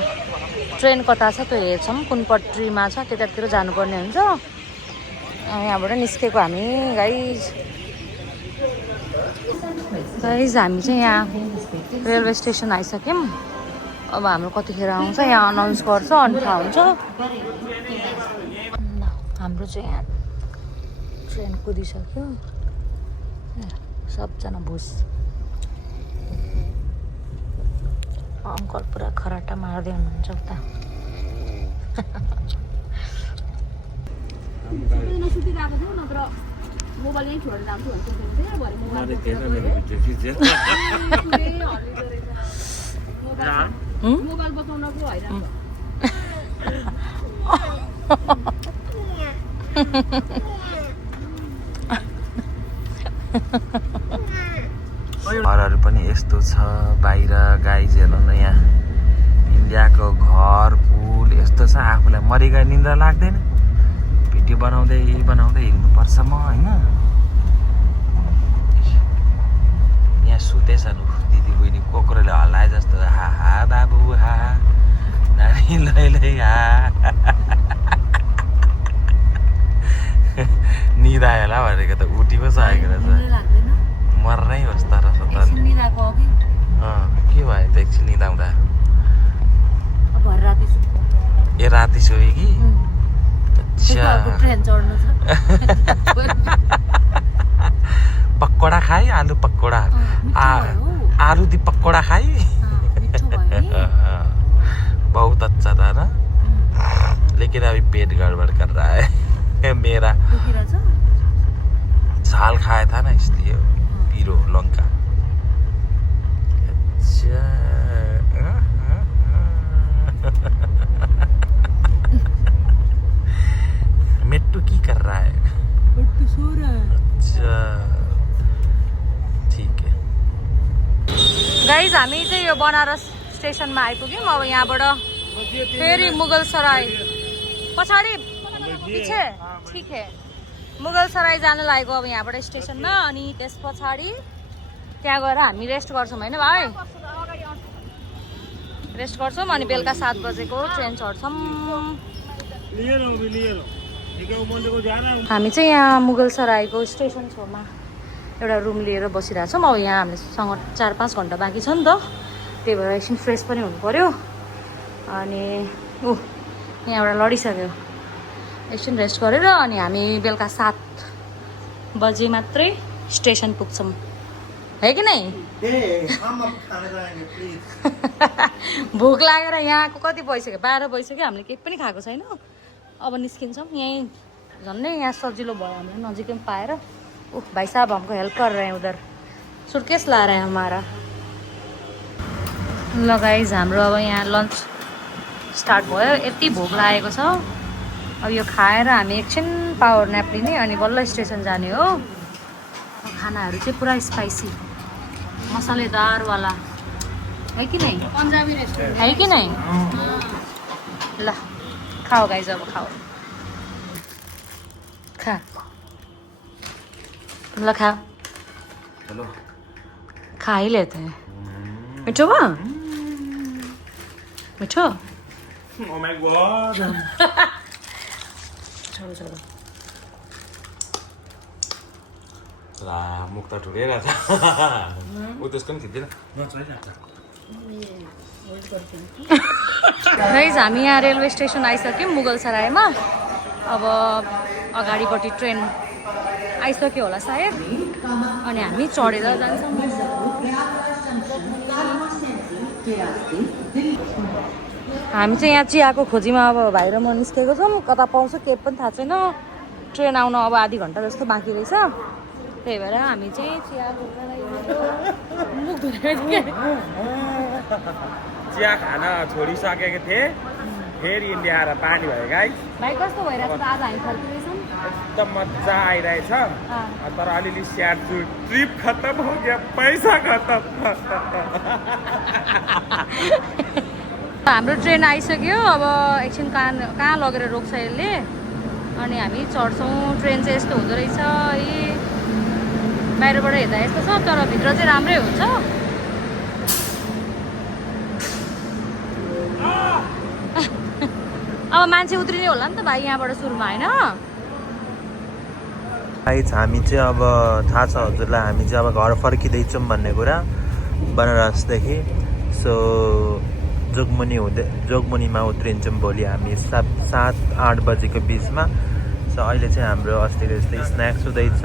ट्रेन कता छ त्यो हेर्छौँ, कुन पट्रीमा छ त्यतातिर जानुपर्ने हुन्छ। यहाँबाट निस्केको हामी गाइज। गाइस हामी चाहिँ यहाँ रेलवे स्टेसन आइसक्यौँ। अब हाम्रो कतिखेर आउँछ यहाँ अनाउन्स गर्छ अनि थाहा हुन्छ। हाम्रो चाहिँ यहाँ ट्रेन कुदिसक्यो। सबजना भुस। अङ्कल पुरा खराटा मार्दै हुनुहुन्छ उता। मोबाइल यहीँ छोडेर जान्छु भने मोबाइल बचाउनको हैरान घरहरू पनि यस्तो छ बाहिर गाइज हेर्नु न यहाँ इन्डियाको घर पुल यस्तो छ आफूलाई मरिगए निन्द्रा लाग्दैन भिडियो बनाउँदै हिँड्नुपर्छ म होइन यहाँ सुतेछन् दिदी बहिनी कोक्रोले हल्लाए जस्तो हा बाबु हा नानी लै हा निद आयो होला भनेको त उठी पो सकेको रहेछ मर्नै होस् तर के भयो त एकछिन निद आउँदा ए राति सोयो कि पकौड़ा खाई आलू पकौड़ा आलू दी पकौड़ा खाई बहुत अच्छा था ना लेकिन अभी पेट गड़बड़ कर रहा है मेरा झाल खाया था ना इसलिए पीरो लंका अच्छा मिट्टू की कर रहा है मिट्टू सो रहा है अच्छा ठीक है गाइज हामी चाहिँ यो बनारस स्टेसनमा आइपुग्यौँ। अब यहाँबाट फेरि मुगल सराय पछाडि पछि ठिक है मुगल सराय जानु लागेको अब यहाँबाट स्टेसनमा अनि त्यस पछाडि त्यहाँ गएर हामी रेस्ट गर्छौँ होइन भाइ रेस्ट गर्छौँ अनि बेलुका 7 बजेको ट्रेन चढ्छौँ। हामी चाहिँ यहाँ मुगल सरायको स्टेसन छेउमा एउटा रुम लिएर बसिरहेछौँ। अब यहाँ हामीसँग 4-5 घन्टा बाँकी छ नि त त्यही भएर एकछिन फ्रेस पनि हुनु पऱ्यो अनि यहाँबाट लडिसक्यो एकछिन रेस्ट गरेर अनि हामी बेलुका 7 बजे मात्रै स्टेसन पुग्छौँ है कि नै भोक लागेर यहाँको कति भइसक्यो 12 भइसक्यो हामीले केही पनि खाएको छैन। अब निस्किन्छौँ यहीँ झन्डै यहाँ सजिलो भयो हामीले नजिकै पाएर भाई साहब हमको हेल्प कर रहे हैं उधर सूटकेस ला रहे हैं हमारा। ल गाइज हाम्रो अब यहाँ लन्च स्टार्ट भयो यति भोक लागेको छ अब यो खाएर हामी एकछिन पावर न्याप लिने अनि बल्ल स्टेसन जाने हो। खानाहरू चाहिँ पुरा स्पाइसी मसालेदारवाला है कि नै पंजाबी रेस्टोरेंट है कि नै ल खाओ गाइज अब खाओ खा ल खा चलो खा ही लेते हैं। मिठो बा मिठो Oh my god छोड़ो छोड़ो ला मुख त ठुलेर छ उ त्यसको पनि खिच्दैन गाइज हामी यहाँ रेलवे स्टेसन आइसक्यौँ मुगल सरायमा। अब अगाडिपट्टि ट्रेन आइसक्यो होला सायद अनि हामी चढेर जान्छौँ। हामी चाहिँ यहाँ चियाको खोजीमा अब भाइ र म निस्केको छौँ कता पाउँछ केही पनि थाहा छैन ट्रेन आउन अब आधी घन्टा जस्तो बाँकी रहेछ त्यही भएर हामी चाहिँ चिया चिया खाना छोडिसकेको थिएँ फेरि इन्डिया आएर पानी भयो गाइस भाइ कस्तो भइरहेको छ आज हामी फर्किँदैछौँ एकदम मजा आइरहेछ तर अलिअलि स्याड छु ट्रिप खत्म हो गया पैसा खत्म हाम्रो ट्रेन आइसक्यो अब एकछिन कहाँ लगेर रोक्छ यसले अनि हामी चढ्छौँ। ट्रेन चाहिँ यस्तो हुँदो रहेछ है बाहिरबाट हेर्दा यस्तो छ तर भित्र चाहिँ राम्रै हुन्छ। अब मान्छे उत्रिने होला नि त भाइ यहाँबाट सुरुमा होइन गाइज हामी चाहिँ अब थाहा छ हजुरलाई हामी चाहिँ अब घर फर्किँदैछौँ भन्ने कुरा बनारसदेखि। सो जोगमुनीमा उत्रिन्छौँ भोलि हामी 7-8 बजेको बिचमा। सो अहिले चाहिँ हाम्रो अस्तिको जस्तै स्न्याक्स हुँदैछ,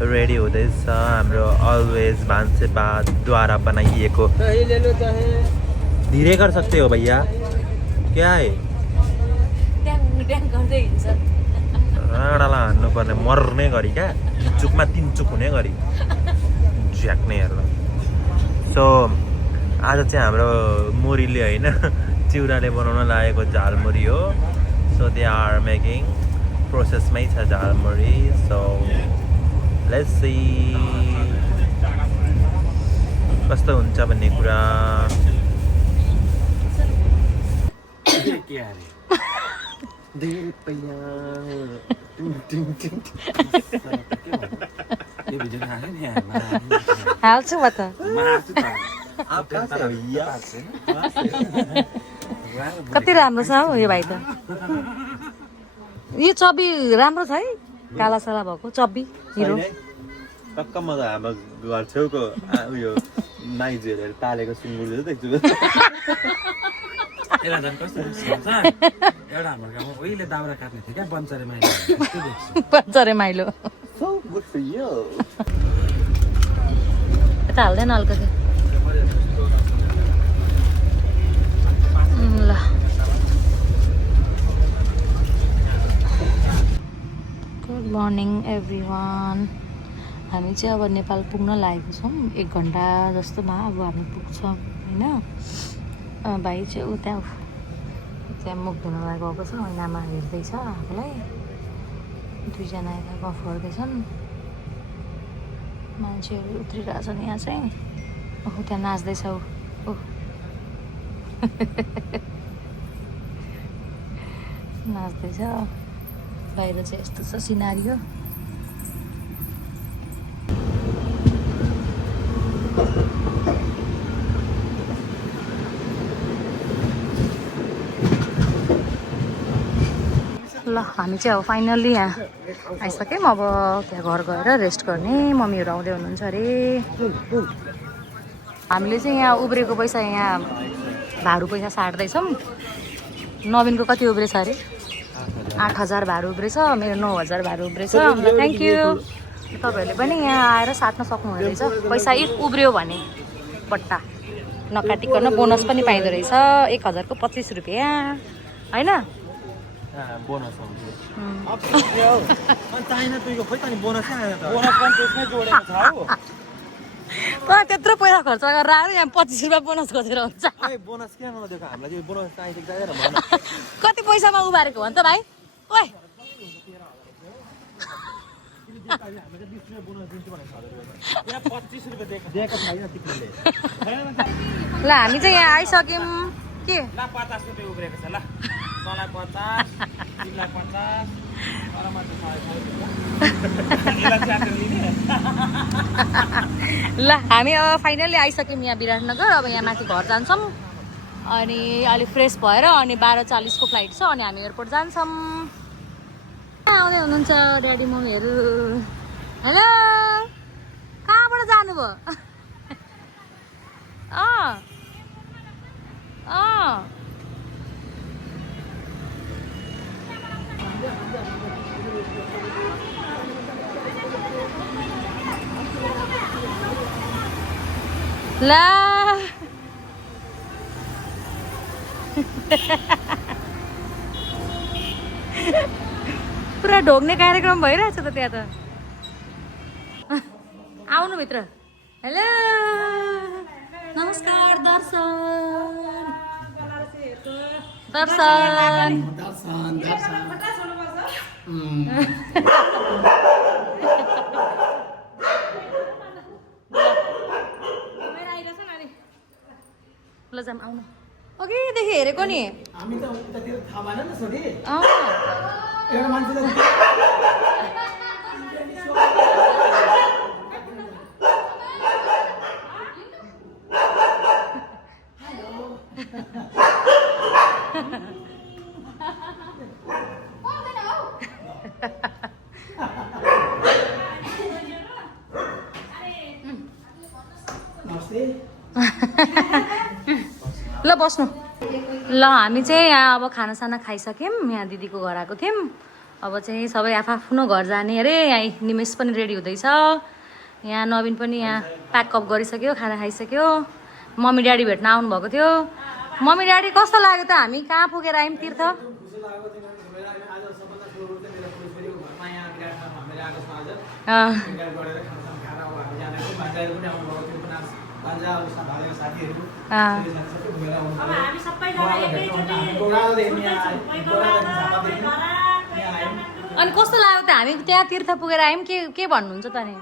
रेडी हुँदैछ हाम्रो अलवेज भान्सेपाद्वारा बनाइएको। धीरे कर सकते हो भैया, क्या है ट्याङ गर्दै हिँड्छ। राडालाई हान्नुपर्ने मर्ने गरी क्या, चुकमा 3 चुक हुने गरी झ्याक्ने हेर्नु। सो आज चाहिँ हाम्रो मुरीले होइन चिउराले बनाउन लागेको झालमुरी हो। सो दे आर मेकिङ प्रोसेसमै छ झालमुरी। सो लेट्स सी कस्तो हुन्छ भन्ने कुरा। हाल्छु म त। कति राम्रो छ हौ यो भाइ त। यो चब्बी राम्रो छ है, काला साला भएको चब्बी हिरो। टक्क म त हाम्रो घर छेउको उयो माइजूहरूले पालेको सुँगुर जस्तो देख्छु। यसलाई झन् कस्तो हुन्छ एउटा हाम्रो गाउँमा उहिले दाउरा काट्ने थियो क्या, बन्चरे माइलो त्यस्तै देख्छु। बन्चरे माइलो यता हाल्दैन अलिकति ल। Good morning everyone. हामी चाहिँ अब नेपाल पुग्न लागेको छौँ। 1 घन्टा जस्तोमा अब हामी पुग्छौँ होइन। भाइ चाहिँ उता त्यहाँ मुख धुनलाई गएको छ, ऐनामा हेर्दैछ आफूलाई। 2 जना यता गफ गर्दैछन्। मान्छेहरू उत्रिरहेछन् यहाँ चाहिँ। ओहो त्यहाँ नाच्दैछ ऊ। नाच्दैछ। बाहिर चाहिँ यस्तो छ सिनारियो। ल हामी चाहिँ अब फाइनल्ली यहाँ आइसक्यौँ। अब त्यहाँ घर गएर रेस्ट गर्ने। मम्मीहरू आउँदै हुनुहुन्छ अरे। हामीले चाहिँ यहाँ उब्रेको पैसा, यहाँ भाडु पैसा साट्दैछौँ। नवीनको कति उब्रेछ अरे? 8,000 भाडु उब्रेछ, मेरो 9,000 भाडु उब्रेछ। Thank you. तपाईँहरूले पनि यहाँ आएर साट्न सक्नुहुँदो रहेछ। पैसा उब्रियो भने पट्टा नकाटिकन बोनस पनि पाइँदो रहेछ। 1,000 को 25 रुपियाँ होइन। बोनस त्यत्रो पैसा खर्च गरेर आएर यहाँ 25 रुपियाँ बोनस खोजेर हुन्छ। बोनस किन नदिएको हामीलाई? बोनस चाहिएको कति पैसामा उभारेको हो नि त भाइ? ओइ ल हामी चाहिँ यहाँ आइसक्यौँ। के 50 रुपियाँ उब्रेको छ। ल तँलाई 50, तिमीलाई 50, अरूमा त 100। ल हामी अब फाइनल्ली आइसक्यौँ यहाँ विराटनगर। अब यहाँ माथि घर जान्छौँ अनि अलिक फ्रेस भएर अनि 12:40 को फ्लाइट छ अनि हामी एयरपोर्ट जान्छौँ। आउँदै हुनुहुन्छ ड्याडी मम्मीहरू। हेलो कहाँबाट जानुभयो? ला पुरा ढोग्ने कार्यक्रम भइरहेछ त त्यहाँ त। आउनु भित्र। हेलो नमस्कार दर्शन। दर्शन ल जाम आउनु। अघिदेखि हेरेको नि हामी त उतातिर थाहा भएन नि छोरी। अँ एउटा मान्छेले ल बस्नु ल हामी चाहिँ यहाँ अब खानासाना खाइसक्यौँ यहाँ दिदीको घर आएको थियौँ अब चाहिँ सबै आफ्नो घर जाने अरे यहाँ निमेष पनि रेडी हुँदैछ यहाँ नवीन पनि यहाँ प्याकअप गरिसक्यो खाना खाइसक्यो मम्मी ड्याडी भेट्न आउनुभएको थियो मम्मी ड्याडी कस्तो लाग्यो त हामी कहाँ पुगेर आयौँ तीर्थ अनि कस्तो लाग्यो त हामी त्यहाँ तीर्थ पुगेर आयौँ के भन्नुहुन्छ त नि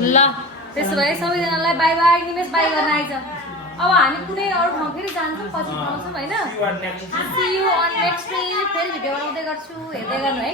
ल त्यसो भए सबैजनालाई बाई बाई निमेष बाई गर्न आइज अब हामी कुनै अरू ठाउँ फेरि जान्छौँ पछि पाउँछौँ होइन see you on next trip फेरि भिडियो बनाउँदै गर्छु हेर्दै गर्नु है